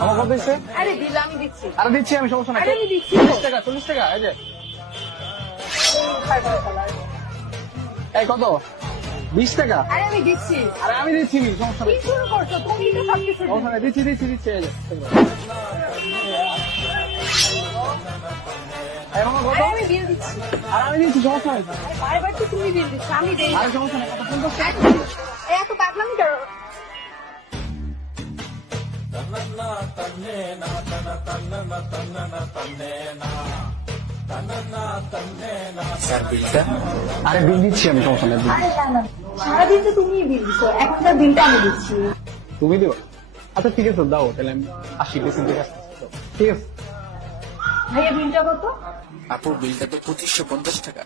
আমার কত দিচ্ছে? আরে দিল, আমি দিচ্ছি। আরে দিচ্ছি আমি, সমস্যা নাই। আরে আমি দিচ্ছি। 40 টাকা, 40 টাকা। এই যে এই কত? 20 টাকা। আরে আমি দিচ্ছি। আরে আমি দিচ্ছি, সমস্যা কি নেই। শুরু করছো তুমি? তো সবকিছু সমস্যা নাই, দিচ্ছি দিচ্ছি দিচ্ছি। এই যে এই মামা কত? আরে আমি বিল দিচ্ছি। আর আমি দিচ্ছি, সমস্যা নেই। বারবার তো তুমি বিল দিচ্ছ, আমি দেই না। আরে সমস্যা নেই, কত? 50 টাকা। এই এত পাগলামি করো। স্যার বিলটা? আরে বিল দিচ্ছি আমি, সমস্যা নেই। আরে না না, সারাদিন তো তুমিই বিল দিচ্ছ, এখন তার বিলটা আমি দিচ্ছি। তুমি দিও? আচ্ছা ঠিক আছে, দাও তাহলে আমি 80% ঠিক আছে। ঠিক আছে। ভাইয়া বিলটা কত? আপু বিলটা তো 2550 টাকা।